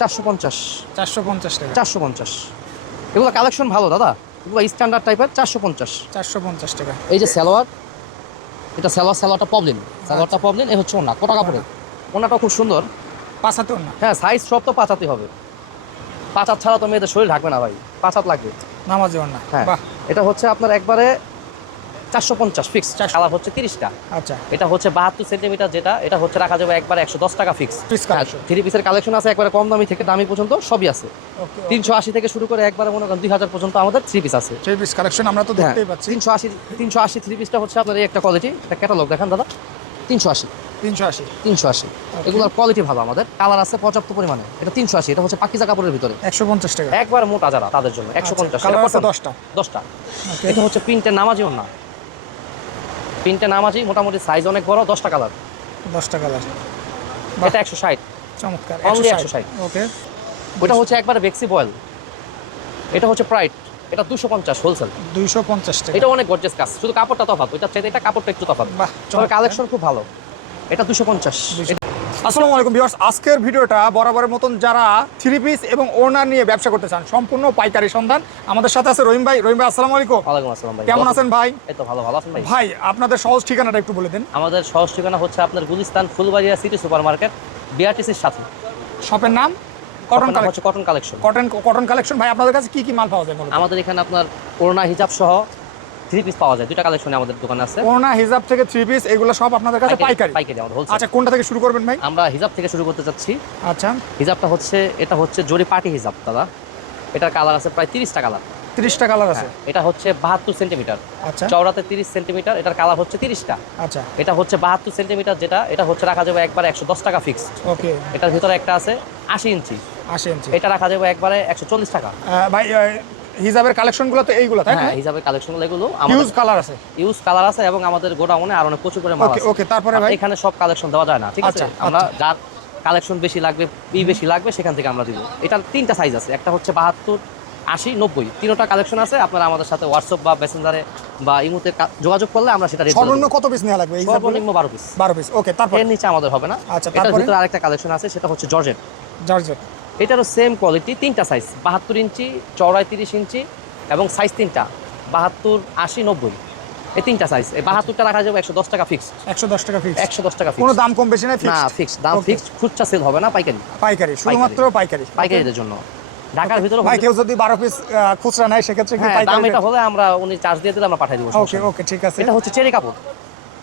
450 450 টাকা 450 এগুলো কালেকশন ভালো দাদা, এগুলো স্ট্যান্ডার্ড টাইপের 450 450 টাকা। এই যে সালোয়ার, এটা সালোয়ারটা প্রবলেম এই হচ্ছে ওনা কোটা কাপড়ের, ওনাটাও খুব সুন্দর। পাঁচাতেও না, হ্যাঁ সাইজ সব তো পাঁচাতে হবে, পাঁচাত ছাড়া তো মেয়েদের শরীর ঢাকবে না ভাই, পাঁচাত লাগবে। নামাজেও না। হ্যাঁ বাহ, এটা হচ্ছে আপনার একবারে 450 ফিক্স, কালার হচ্ছে 30টা। আচ্ছা এটা হচ্ছে 72 সেন্টিমিটার, যেটা এটা হচ্ছে রাখা যাবে একবারে 110 টাকা ফিক্স। Fixed collection। থ্রি পিসের কালেকশন আছে একবারে কম দামি থেকে দামি পর্যন্ত সবই আছে। ওকে 380 থেকে শুরু করে একবারে মনে করেন 2000 পর্যন্ত আমাদের থ্রি পিস আছে। থ্রি পিস কালেকশন আমরা তো দেখতেই পাচ্ছি। 380 থ্রি পিসটা হচ্ছে আপনার এই একটা কোয়ালিটি, একটা ক্যাটালগ দেখান দাদা। 380 380 এগুলোর কোয়ালিটি ভালো, আমাদের কালার আছে পর্যাপ্ত পরিমাণে। এটা 380, এটা হচ্ছে পাকিজা কাপড়ের ভিতরে 150 টাকা। একবার মোটা যারা তাদের জন্য 150 কালার আছে 10টা। 10টা। ওকে এটা হচ্ছে প্রিন্টের নামাজিও না, প্রিন্টের নামাজি, মোটামুটি সাইজ অনেক বড়, 10টা কালার। 10টা কালার। বাহ। এটা 160, চমৎকার। Only 160 ওকে। ওটা হচ্ছে একবারে বেক্সি বয়েল। এটা হচ্ছে প্রাইড, এটা 250 হোলসেল। 250 টাকা। এটা অনেক গর্জিয়াস কাজ, শুধু কাপড়টা তফাৎ, ওইটার চাইতে এটা কাপড়টা একটু তফাৎ। বাহ, তবে কালেকশন খুব ভালো। এটা 250। আসসালামু আলাইকুম ভিউয়ার্স, আজকের ভিডিওটা বরাবরের মতন যারা থ্রি পিস এবং ওড়না নিয়ে ব্যবসা করতে চান, সম্পূর্ণ পাইকারি সন্ধান। আমাদের সাথে আছে রহিম ভাই। রহিম ভাই আসসালামু আলাইকুম। ওয়ালাইকুম আসসালাম ভাই, কেমন আছেন ভাই? এই তো ভালো আছেন ভাই। ভাই আপনাদের সহজ ঠিকানাটা একটু বলে দেন। আমাদের সহজ ঠিকানা হচ্ছে আপনার Gulistan Fulbaria city supermarket, বিআরটিসির সাথে। শপের নাম কটন কালেকশন। হচ্ছে কটন কালেকশন। Cotton collection. ভাই আপনাদের কাছে কি কি মাল পাওয়া যায় বলুন? আমাদের এখানে আপনার ওড়না হিজাব সহ থ্রি পিস পাওয়া যায়, দুইটা কালেকশনে আমাদের দোকানে আছে। ওড়না হিজাব থেকে থ্রি পিস এগুলো সব আপনাদের কাছে পাইকারি। পাইকারি আমাদের হোলসেল। আচ্ছা কোনটা থেকে শুরু করবেন ভাই? আমরা হিজাব থেকে শুরু করতে চাচ্ছি। আচ্ছা হিজাবটা হচ্ছে, এটা হচ্ছে জরি পার্টি হিজাব দাদা। এটার কালার আছে প্রায় 30টা কালার। 30টা কালার আছে। এটা হচ্ছে 72 সেন্টিমিটার, আচ্ছা চওড়াতে 30 সেন্টিমিটার, এটার কালার হচ্ছে 30টা। আচ্ছা এটা হচ্ছে 72 সেন্টিমিটার, যেটা এটা হচ্ছে রাখা যাবে একবারে 110 টাকা ফিক্সড। ওকে। এটার ভিতরে একটা আছে 80 ইঞ্চি, 80 ইঞ্চি। এটা রাখা যাবে একবারে 140 টাকা। ভাই হিজাবের কালেকশনগুলো তো এইগুলো তাই না? হ্যাঁ হিজাবের কালেকশনগুলো এগুলো ইউজ কালার আছে। ইউজ কালার আছে, এবং আমাদের গোডাউনে আর অনেক প্রচুর করে মাল ওকে আছে। ওকে তারপরে ভাই? এখানে সব কালেকশন দেওয়া যায় না, ঠিক আছে? আচ্ছা, আমরা যার কালেকশন বেশি লাগবে, বেশি লাগবে, সেখান থেকে আমরা দিব। এটার 3টা সাইজ আছে, একটা হচ্ছে 72, 80, 90, তিনটা কালেকশন আছে। আপনারা আমাদের সাথে হোয়াটসঅ্যাপ বা মেসেঞ্জারে বা ইমোতে যোগাযোগ করলে আমরা সেটা রেট সর্বনিম্ন কত পিস নেওয়া লাগবে? সর্বনিম্ন 12 পিস। 12 পিস। ওকে তারপর? এর নিচে আমাদের হবে না। আচ্ছা এটার তারপরে? ভিতরে আরেকটা কালেকশন আছে, সেটা হচ্ছে জর্জেট। জর্জেট। এটারও সেম কোয়ালিটি, 3টা সাইজ, 72 ইঞ্চি, চওড়ায় 30 ইঞ্চি, এবং সাইজ 3টা 72, 80, 90। এই 3টা সাইজ। এই 72টা রাখা যাবে 110 টাকা ফিক্সড। 110 টাকা ফিক্স। 110 টাকা কোনো ফিক্সড, দাম কম বেশি নাই? না ফিক্সড দাম, ফিক্সড। খুচরা সেল হবে না, পাইকারি। পাইকারি, শুধুমাত্র পাইকারি। পাইকারিদের জন্য ঢাকার ভিতরে। ভাই কেউ যদি 12 পিস খুচরা নেয় সেক্ষেত্রে কি হ্যাঁ, দাম পাইকারি? এটা হলে আমরা উনি চার্জ দিয়ে দিলে আমরা পাঠিয়ে দেবো। ওকে ওকে ঠিক আছে। এটা হচ্ছে চেরি কাপড়,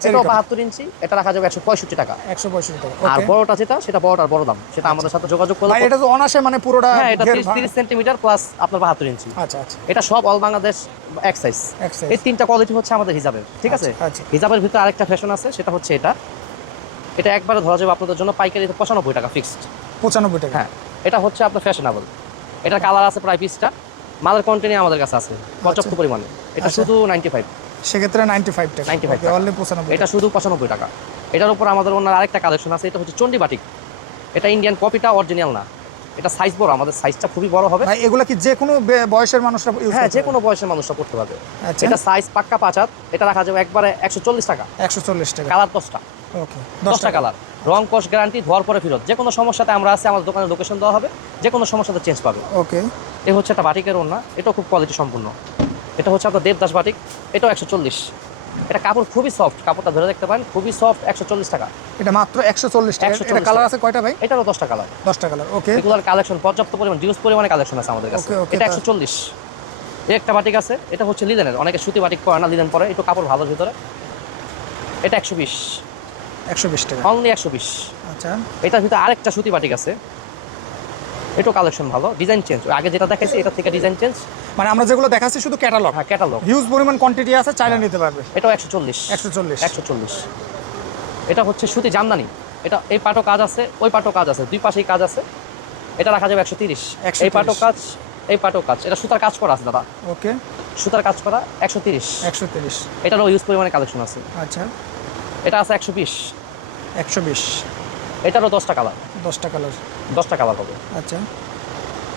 এটাও 72 ইঞ্চি, এটা রাখা যাবে 165 টাকা। 165 টাকা। আর ওকে বড়টা যেটা, সেটা বড়টার বড় দাম, সেটা আমাদের সাথে যোগাযোগ করলে। ভাই এটা তো অনাসে মানে পুরোটা হ্যাঁ, এটা ঘের 30 সেন্টিমিটার প্লাস আপনার 72 ইঞ্চি। আচ্ছা আচ্ছা এটা সব অল বাংলাদেশ এক সাইজ। এক size। এই 3টা কোয়ালিটি হচ্ছে আমাদের হিজাবের, ঠিক আছে? আচ্ছা, আচ্ছা। হিজাবের ভিতরে আরেকটা ফ্যাশন আছে, সেটা হচ্ছে এটা। এটা একবারে ধরা যাবে আপনাদের জন্য পাইকারি 95 টাকা ফিক্সড। 95 টাকা। হ্যাঁ, এটা হচ্ছে আপনার ফ্যাশনেবল। এটার কালার আছে প্রায় 20টা, মালের কন্টেন্ট আমাদের কাছে আছে পর্যাপ্ত পরিমাণে। এটা আচ্ছা। শুধু 95। সেক্ষেত্রে 95 টাকা। 95 ওকে টাকা। অনলি 95 এটা শুধু 95 টাকা। এটার উপর আমাদের অন্য আরেকটা কালেকশন আছে, এটা হচ্ছে চন্ডী বাটিক। এটা ইন্ডিয়ান কপিটা, অরিজিনাল না। এটা সাইজ বড়, আমাদের সাইজটা খুবই বড় হবে। ভাই এগুলা কি যে কোনো বয়সের মানুষরা ইউজ হ্যাঁ, করতে যে পারবে? কোনো বয়সের মানুষরা করতে পারবে। আচ্ছা। এটা সাইজ পাক্কা 5 হাত, এটা রাখা যাবে একবারে 140 টাকা। 140 টাকা। কালার 10টা, ওকে 10টা কালার, রং কস গ্যারান্টি, ধোয়ার পরে ফেরত। যে কোনো সমস্যাতে আমরা আছি, আমাদের দোকানের লোকেশন দেওয়া হবে, যে কোনো সমস্যাতে চেঞ্জ পাবে। ওকে এই হচ্ছে একটা বাটিকের ওড়না, এটাও খুব কোয়ালিটি সম্পূর্ণ। এটা হচ্ছে আপনার দেবদাস বাটিক, এটাও 140। এটা কাপড় খুবই সফট, কাপড়টা ধরে দেখতে পারেন, খুবই সফট। 140 টাকা। এটা মাত্র 140 টাকা। 140 এটা কালার আছে কয়টা ভাই? এটারও 10টা কালার। 10টা কালার। ওকে এগুলোর কালেকশন পর্যাপ্ত পরিমাণ, ডিউজ পরিমাণে কালেকশন আছে আমাদের কাছে। Okay, okay, এটা 140। এই একটা বাটিক আছে, এটা হচ্ছে লিলেনের, অনেকে সুতি বাটিক পরে না, লিলেন পরে, একটু কাপড় ভালো ভিতরে। এটা 120, 120 টাকা। অনলি 120। আচ্ছা এটার ভিতরে আরেকটা সুতি বাটিক আছে, এটাও কালেকশন ভালো, ডিজাইন চেঞ্জ। আগে যেটা দেখাইছি এটা থেকে ডিজাইন চেঞ্জ। মানে আমরা যেগুলো দেখাচ্ছি শুধু ক্যাটালগ। হ্যাঁ, ক্যাটালগ। হিউজ পরিমাণ কোয়ান্টিটি আছে, চাইলে নিতে পারবে। এটাও 140। 140। 140। এটা হচ্ছে সুতি জামদানি, এটা এই পাটও কাজ আছে, ওই পাটও কাজ আছে, দুই পাশেই কাজ আছে। এটা রাখা যাবে 130। 130 এই পাটও কাজ, এই পাটও কাজ। এটা সুতার কাজ করা আছে দাদা, ওকে সুতার কাজ করা, 130। 130। এটারও ইউজ পরিমাণে কালেকশন আছে। আচ্ছা এটা আছে 120। 120। এটারও 10টা কালার, 10টা কালার। 10টা কালার হবে। আচ্ছা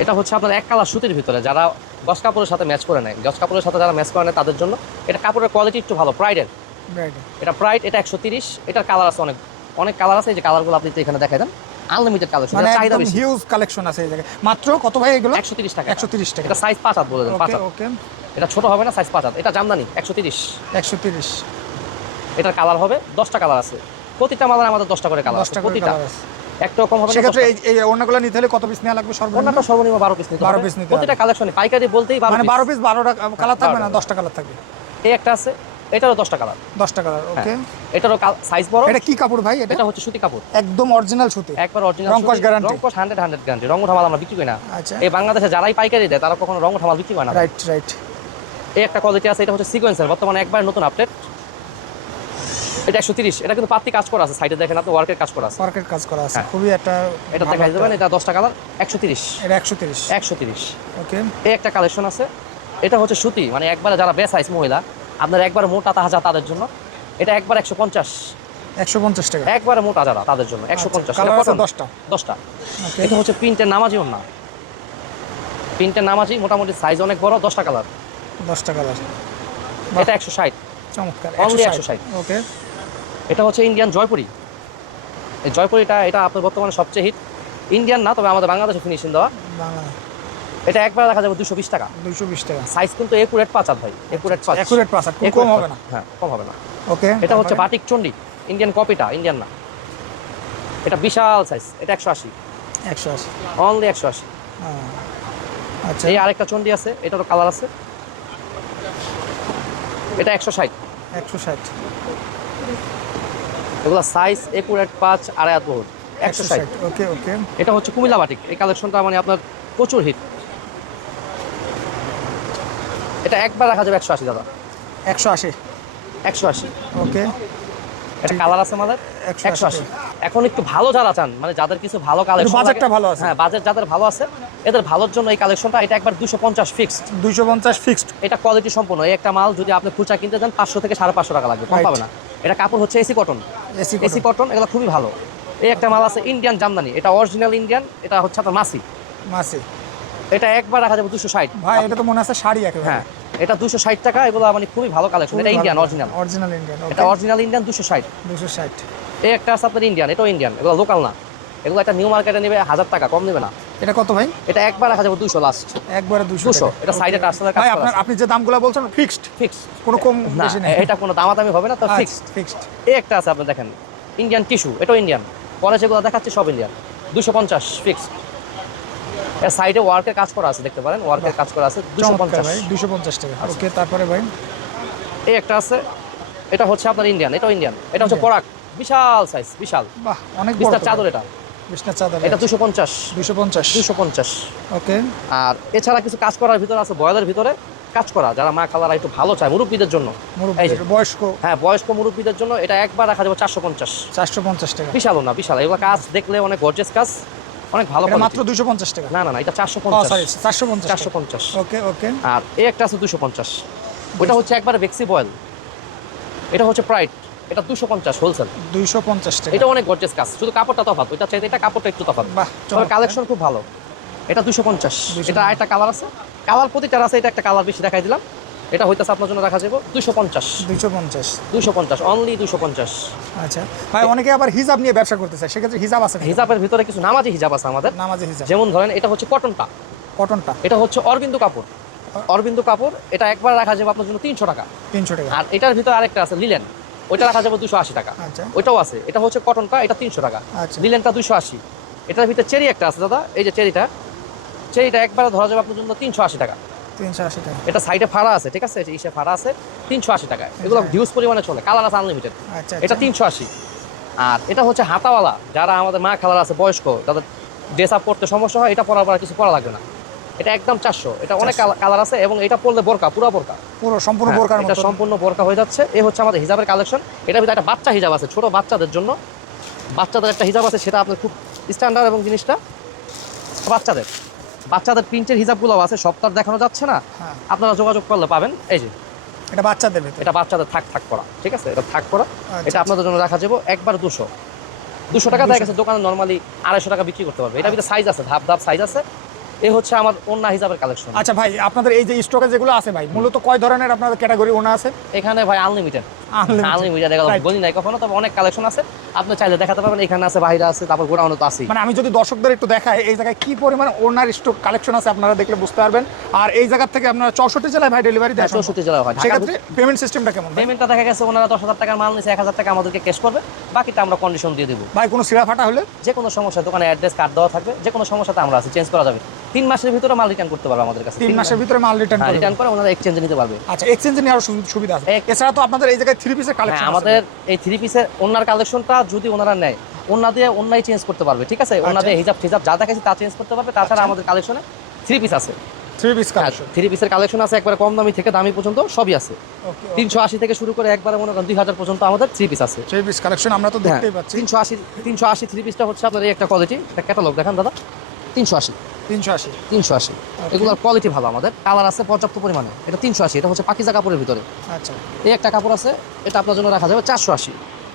এটা হচ্ছে আপনার এক কালার সুতির ভিতরে, যারা গস কাপড়ের সাথে ম্যাচ করে নেয়, গস কাপড়ের সাথে যারা ম্যাচ করে নেয় তাদের জন্য। এটা কাপড়ের কোয়ালিটি একটু ভালো, প্রাইডের। রাইট। এটা প্রাইড, এটা 130। এটার কালার আছে অনেক, অনেক কালার আছে। এই যে কালারগুলো আপনি তো এখানে দেখাই দেন, আনলিমিটেড কালেকশন, মানে চাহিদা একদম বেশি। হিউজ কালেকশন আছে এই জায়গায়। মাত্র কত ভাই এগুলো? 130 টাকা। 130 টাকা। এটা সাইজ 5 হাত বলে দেন, 5 ওকে হাত। ওকে, এটা ছোট হবে না, সাইজ 5 হাত। এটা জামদানি 130। 130। এটার কালার হবে 10টা কালার আছে, প্রতিটা মালের আমাদের 10টা করে কালার 10 আছে, টাকা করে প্রতিটা কালার আছে। একটা কম হবে না। সেক্ষেত্রে এই ওড়নাগুলো নিতে হলে কত পিস নেওয়া লাগবে সর্বনিম্ন? অন্যটা সর্বনিম্ন 12 পিস নিতে 12 হবে। পিস নিতে প্রতিটা কালেকশনে পাইকারি বলতেই 12 মানে পিস। 12 পিস 12টা কালার থাকবে না, 12টা। 10টা কালার থাকবে। এই একটা আছে, এটারও 10টা কালার। 10টা কালার, ওকে। এটারও সাইজ বড়। এটা কি কাপড় ভাই? এটা এটা হচ্ছে সুতি কাপড়, একদম অরিজিনাল সুতি, একবার অরিজিনাল রং কস গ্যারান্টি। রং কস 100 গ্যারান্টি। রং উঠা মাল আমরা বিক্রি করি না। আচ্ছা, এই বাংলাদেশে যারাই পাইকারি দেয় তারা কখনো রং উঠা মাল বিক্রি করে না। Right right. এই একটা কোয়ালিটি আছে, এটা হচ্ছে সিকোয়েন্সের, বর্তমানে একবার নতুন আপডেট। এটা 130। এটা কিন্তু পাতি কাজ করা আছে, সাইডে দেখেন আপনি ওয়ার্কের কাজ করা আছে। মার্কেট কাজ করা আছে, হ্যাঁ। খুবই একটা এটা ভালো দেখাই একটা- দেবেন, এটা 10টা কালার 130। এটা 130। 130। ওকে, এই একটা কালেকশন আছে, এটা হচ্ছে সুতি, মানে একবারে যারা বেস সাইজ মহিলা, আপনার একবার মোটা তাজা তাদের জন্য। এটা একবার 150। 150 টাকা। একবারে মোটা যারা তাদের জন্য 150। কালার আছে কটন 10টা। 10টা। ওকে, এটা হচ্ছে প্রিন্টের নামাজি ওড়না, প্রিন্টের নামাজি, মোটামুটি সাইজ অনেক বড়, 10টা কালার। 10টা কালার। বাহ। এটা 160। চমৎকার, Only 160। ওকে, এটা হচ্ছে ইন্ডিয়ান জয়পুরি। এই জয়পুরিটা এটা আপনার বর্তমানে সবচেয়ে হিট। ইন্ডিয়ান না, তবে আমাদের বাংলাদেশে ফিনিশিং দেওয়া। বাংলা এটা একবার দেখা যাবে 220 টাকা। 220 টাকা। সাইজ কিন্তু একুরেট 5 হাত ভাই, একুরেট 5। একুরেট পাস, আর কম হবে না। হ্যাঁ, কম হবে না। ওকে, এটা হচ্ছে বাটিক চন্ডি, ইন্ডিয়ান কপিটা, ইন্ডিয়ান না। এটা বিশাল সাইজ, এটা 180। 180। অনলি 180। আচ্ছা, এই আরেকটা চন্ডি আছে, এটারও কালার আছে। এটা 160। 160। এগুলো সাইজ একুরেট 5 আড়াই হাত বহুত, 160। 160। ওকে ওকে, এটা হচ্ছে কুমিল্লা বাটিক, এই কালেকশনটা মানে আপনার প্রচুর হিট। এটা একবার রাখা যাবে 180 দাদা। 180। 180। ওকে, এটা কালার আছে আমাদের 180। 180। এখন একটু ভালো যারা চান, মানে যাদের কিছু ভালো কালেকশন, বাজেটটা ভালো আছে। হ্যাঁ, বাজেট যাদের ভালো আছে, এদের ভালোর জন্য এই কালেকশনটা। এটা একবার 250 ফিক্সড। 250 ফিক্সড। এটা কোয়ালিটি সম্পূর্ণ। এই একটা মাল যদি আপনি খুচরা কিনতে যান 500 থেকে 550 টাকা লাগবে, কম Right. পাবে না। এটা কাপড় হচ্ছে AC cotton. AC AC cotton, এগুলো খুবই ভালো। এই একটা মাল আছে ইন্ডিয়ান জামদানি, এটা অরিজিনাল ইন্ডিয়ান, এটা হচ্ছে আপনার মাসি। মাসি। এটা একবার রাখা যাবে 260। ভাই এটা তো মনে আছে শাড়ি একেবারে। হ্যাঁ, এটা 260 টাকা। এগুলো মানে খুবই ভালো কালেকশন। এটা ইন্ডিয়ান অরিজিনাল, অরিজিনাল ইন্ডিয়ান। এটা অরিজিনাল ইন্ডিয়ান 260। 260। এই একটা আছে আপনার ইন্ডিয়ান, এটাও ইন্ডিয়ান, এগুলো লোকাল না। এগুলো একটা নিউ মার্কেটে নেবে 1000 টাকা, কম নেবে না। এটা কত ভাই? এটা একবার রাখা যাবে 200 লাস্ট। একবারে 200 200। টাকা। এটা সাইডে টার্সেলের কাজ ভাই করা আপনার আছে। আপনি যে দামগুলো বলছেন ফিক্সড, ফিক্স, কোনো কম না বেশি নেই। এটা কোনো দামাদামি হবে না, তো ফিক্স। ফিক্সড। এই একটা আছে আপনি দেখেন, ইন্ডিয়ান টিস্যু, এটাও ইন্ডিয়ান। পরে যেগুলো দেখাচ্ছে সব ইন্ডিয়ান, 250 ফিক্স। এর সাইডে ওয়ার্কের কাজ করা আছে, দেখতে পারেন ওয়ার্কের কাজ করা আছে, চমৎকার ভাই, 250। 250 টাকা। ওকে, তারপরে ভাই এই একটা আছে, এটা হচ্ছে আপনার ইন্ডিয়ান, এটাও ইন্ডিয়ান। এটা হচ্ছে পরাগ, বিশাল সাইজ, বিশাল বাহ, অনেক বড় বিস্তার তো চাদর। ভাই। এটা বিছনার চাদর এটা 250। 250। 250। ওকে, আর এছাড়া কিছু কাজ করার ভিতরে আছে, বয়েলের ভিতরে কাজ করা, যারা মা খালারা একটু ভালো চায়, মুরব্বীদের জন্য। এই যে, মুরব্বী বয়স্ক হ্যাঁ, বয়স্ক মুরব্বীদের জন্য এটা একবার রাখা যাবে 450। 450 টাকা। বিশাল না, বিশাল। এগুলো কাজ দেখলে অনেক গর্জিয়াস কাজ, অনেক ভালো এটা quality। মাত্র 250 টাকা। না না না, এটা ও 450। সরি, 450 টাকা। 450। ওকে ওকে, আর এই একটা আছে 250। ওটা হচ্ছে একবারে বেক্সি বয়েল। এটা হচ্ছে প্রাইড, এটা 250 হোলসেল। 250 টাকা। এটা অনেক গর্জিয়াস কাজ, শুধু কাপড়টা তফাৎ, ওইটা চাইতে এটা কাপড়টা একটু তফাৎ। বাহ, তবে চমৎকার। কালেকশন খুব ভালো। এটা 250। এটা আরেকটা কালার আছে, কালার প্রতিটার আছে, এটা একটা কালার বেশি দেখাই দিলাম। এটা হইতাছে আপনার জন্য রাখা যাবে 250। 250। 250, অনলি 250। আচ্ছা ভাই, অনেকে আবার হিজাব নিয়ে ব্যবসা করতে চায়, সেক্ষেত্রে হিজাব আছে নাকি? হিজাবের ভিতরে কিছু নামাজি হিজাব আছে আমাদের। নামাজি হিজাব। যেমন ধরেন এটা হচ্ছে কটনটা, কটনটা এটা হচ্ছে অরবিন্দু কাপড়। অরবিন্দু কাপড়, এটা একবার রাখা যাবে আপনার জন্য 300 টাকা। 300 টাকা। আর এটার ভিতরে আরেকটা আছে লিলেন, ওইটা রাখা যাবে 280 টাকা। আচ্ছা ওইটাও আছে, এটা হচ্ছে কটনটা, এটা 300 টাকা। আচ্ছা। লিলেনটা 280। এটার ভিতরে চেরি একটা আছে দাদা, এই যে চেরিটা, চেরিটা একবার ধরা যাবে আপনার জন্য 380 টাকা। 380 টাকা। এটা সাইডে ফাড়া আছে, ঠিক আছে, ইসে ফাড়া আছে, 380 টাকা। এগুলো হিউজ পরিমাণে চলে, কালার আছে আনলিমিটেড। আচ্ছা এটা 380। আর এটা হচ্ছে হাতাওয়ালা, যারা আমাদের মা খালার আছে বয়স্ক, তাদের ড্রেস আপ করতে সমস্যা হয়, এটা পরার পর আর কিছু পরা লাগবে না। এটা একদম 400। এটা অনেক কালার আছে, এবং এটা পরলে বোরকা, পুরো বোরকা, পুরো সম্পূর্ণ হ্যাঁ, বোরকার এটা মতো। সম্পূর্ণ বোরকা হয়ে যাচ্ছে। এই হচ্ছে আমাদের হিজাবের কালেকশন। এটার ভিতরে একটা বাচ্চা হিজাব আছে, ছোট বাচ্চাদের জন্য। বাচ্চাদের একটা হিজাব আছে, সেটা আপনার খুব স্ট্যান্ডার্ড, এবং জিনিসটা বাচ্চাদের প্রিন্টের হিজাবগুলো আছে, সব তো আর দেখানো যাচ্ছে না। হ্যাঁ। আপনারা যোগাযোগ করলে পাবেন। এই যে এটা বাচ্চাদের ভেতর। এটা বাচ্চাদের থাক করা, ঠিক আছে, এটা থাক করা। আচ্ছা, এটা আপনাদের জন্য রাখা যাবে একবার 200 টাকা। দেখা গেছে দোকানে নর্মালি 250 টাকা বিক্রি করতে পারবে। এটা ভিতরে সাইজ আছে, ধাপ সাইজ আছে। এই হচ্ছে আমার ওন্না হিসাবের কালেকশন। আচ্ছা ভাই, আপনাদের এই যে স্টকে যেগুলো আছে ভাই, মূলত কয় ধরনের আপনাদের ক্যাটাগরি ওনা আছে? এখানে ভাই আনলিমিটেড, আনলিমিটেড গেল Right. বলি নাই কখনো, তবে অনেক কালেকশন আছে, আপনি চাইলে দেখাতে পারবেন। এখানে আছে, বাইরে আছে, তারপর গোডাউনে তো আছেই। মানে আমি যদি দর্শকদের একটু দেখাই এই জায়গায় কি পরিমাণ ওনার স্টক কালেকশন আছে আপনারা দেখলে বুঝতে পারবেন। আর এই জায়গা থেকে আপনারা 64 জেলায় ভাই ডেলিভারি দেন? 64 জেলা হয়। সেক্ষেত্রে পেমেন্ট সিস্টেমটা কেমন ভাই? পেমেন্টটা দেখা গেছে ওনারা 10,000 টাকার মাল নিচ্ছে, 1,000 টাকা আমাদেরকে ক্যাশ করবে, বাকিটা আমরা কন্ডিশন দিয়ে দেবো। ভাই কোনো সিরা ফাটা হলে? যে কোনো সমস্যা, দোকানে অ্যাড্রেস কার্ড দেওয়া থাকবে, যে কোনো সমস্যাতে আমরা আছি, চেঞ্জ করা যাবে। 3 মাসের ভিতরে মাল রিটার্ন করতে পারবে আমাদের কাছে। 3 মাসের ভিতরে মাল রিটার্ন করবে? রিটার্ন করে ওনারা এক্সচেঞ্জ নিতে পারবে। আচ্ছা, এক্সচেঞ্জ নিয়ে আরো সুবিধা আছে। এছাড়া তো আপনাদের এই জায়গায় 3 পিসের কালেকশন আছে। আমাদের এই 3 পিসের ওনার কালেকশনটা যদি ওনারা নেয়, ওনা দিয়ে ওনাই চেঞ্জ করতে পারবে, ঠিক আছে? ওনা দিয়ে হিজাব যা দেখাচ্ছি তা চেঞ্জ করতে পারবে। তাছাড়া আমাদের কালেকশনে 3 পিস আছে। 3 পিস কালেকশন? 3 পিসের কালেকশন আছে, একবারে কম দামি থেকে দামি পর্যন্ত সবই আছে। ওকে। 380 থেকে শুরু করে একবারে মনে করেন 2000 পর্যন্ত আমাদের 3 পিস আছে। 3 পিস কালেকশন আমরা তো দেখতেই পাচ্ছি। 380 3 পিসটা হচ্ছে আপনার এই একটা কোয়ালিটি, একটা ক্যাটালগ দেখান দাদা। 380 380। এগুলোর কোয়ালিটি ভালো আমাদের, কালার আছে পর্যাপ্ত পরিমাণে। এটা 380, এটা হচ্ছে পাকিজা কাপড়ের ভিতরে। আচ্ছা, এই একটা কাপড় আছে, এটা আপনার জন্য রাখা যাবে 480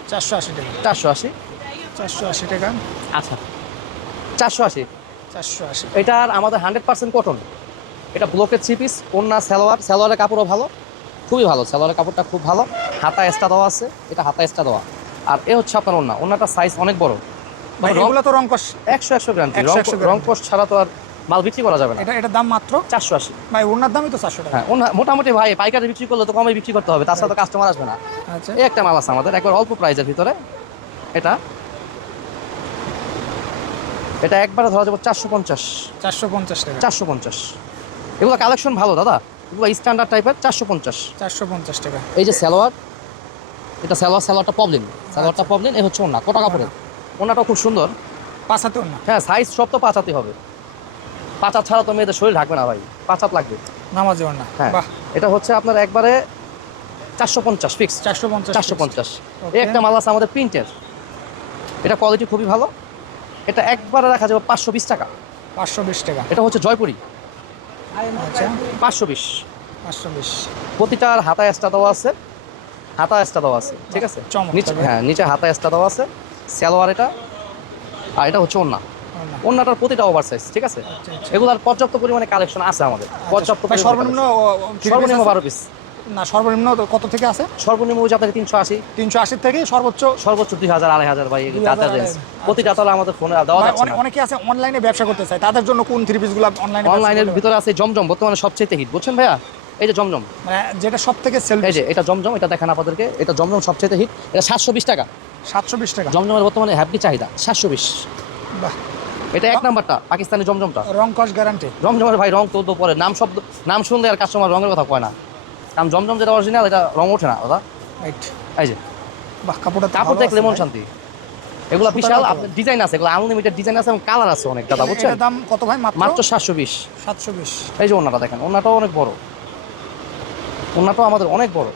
480 টাকা। 480 480 টাকা। আচ্ছা 480। 480। এটার আমাদের 100% কটন। এটা ব্লকের 3 পিস, ওন্না সালোয়ারের কাপড়ও ভালো, খুবই ভালো। সালোয়ারের কাপড়টা খুব ভালো, হাতা এক্সট্রা দেওয়া আছে, এটা হাতা এক্সট্রা দেওয়া। আর এ হচ্ছে আপনার ওন্নাটা সাইজ অনেক বড়। ভাই এগুলো তো রংকশ 100 গ্রান্টি, 100 রং কোর্স ছাড়া তো আর মাল বিক্রি করা যাবে না। এটার দাম মাত্র 480। ভাই ওনার দামই তো 400 টাকা। হ্যাঁ, মোটামুটি ভাই পাইকারি বিক্রি করলে তো কমে বিক্রি করতে হবে, তাছাড়া তো কাস্টমার আসবে না। আচ্ছা, এই একটা মাল আছে আমাদের একবার অল্প প্রাইসের ভিতরে। এটা একবারে ধরা যাবে 450 টাকা। 450। এগুলো কালেকশন ভালো দাদা, এগুলো স্ট্যান্ডার্ড টাইপের। 450 টাকা। এই যে সালোয়ার, এটা সালোয়ারটা প্রবলেম। এই হচ্ছে ওন্না, কোটা কাপড়ের। ওন্নাটাও খুব সুন্দর, পাঁচাতে ওনা? হ্যাঁ। সাইজ সব তো 5 হাতই হবে, 5 হাত ছাড়া তো মেয়েদের শরীর ঢাকবে না ভাই, 5 হাত লাগবে। নামাজি ওনা? হ্যাঁ, বাহ। এটা হচ্ছে আপনার একবারে 450 ফিক্স। 450। এই একটা মাল আছে আমাদের প্রিন্টের, এটা কোয়ালিটি খুবই ভালো। এটা একবারে রাখা যাবে 520 টাকা। 520 টাকা। এটা হচ্ছে জয়পুরি। আচ্ছা, 520। 520। প্রতিটার হাতা এক্সট্রা দেওয়া আছে, ঠিক আছে? চমৎকার নিচে, ভাই। হ্যাঁ, নিচে হাতা এক্সট্রা দেওয়া আছে। সালোয়ার এটা, আর এটা হচ্ছে ওন্না। ওন্নাটার প্রতিটা ওভার সাইজ, ঠিক আছে? আচ্ছা। এগুলার পর্যাপ্ত পরিমাণে কালেকশন আছে আমাদের, পর্যাপ্ত ভাই পরিমাণে সর্বনিম্ন collection। সর্বনিম্ন 12 পিস। না, সর্বনিম্ন কত থেকে আছে? সর্বনিম্ন হচ্ছে আপনাকে 380, 380 থেকে সর্বোচ্চ সর্বোচ্চ 2000 2500 ভাই, 2000 রেঞ্জ। প্রতিটা তলা আমাদের ফোনে দেওয়া যাচ্ছে না। অনেকে আছে অনলাইনে ব্যবসা করতে চায়, তাদের জন্য কোন 3 পিসগুলো অনলাইনের ভিতরে আছে জমজম, বর্তমানে সবচেয়ে হিট, বুঝছেন ভাইয়া? এই যে জমজম, মানে যেটা সব থেকে সেল। এই যে এটা জমজম, এটা দেখেন আপনাদেরকে, এটা জমজম সবচেয়ে হিট। এটা 720 টাকা। 720 টাকা। জমজমের বর্তমানে হ্যাপি চাহিদা 720। বাহ। এটা এক নাম্বারটা পাকিস্তানি জমজমটা। রং কস গ্যারান্টি? জমজমের ভাই রং তো পরে, নাম শুনলে আর কাস্টমার রঙের কথা কয় না, কারণ জমজম যেটা অরিজিনাল এটা রং ওঠে না দাদা। রাইট। এই যে বাহ, কাপড়টা কাপড় দেখলে মন শান্তি। এগুলো বিশাল সুতাটাও আপনার ডিজাইন আছে, এগুলো আনলিমিটেড ডিজাইন আছে এবং কালার আছে অনেক দাদা, বুঝছেন? এটার দাম কত ভাই? মাত্র 720। 720। এই যে ওন্নাটা দেখেন, ওন্নাটাও অনেক বড়, ওন্নাটাও আমাদের অনেক বড়।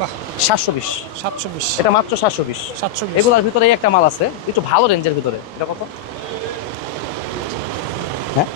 বাহ। 720। 720। এটা মাত্র 720। 720। এগুলোর ভিতরে এই একটা মাল আছে একটু ভালো রেঞ্জের ভিতরে, এটা কত? হ্যাঁ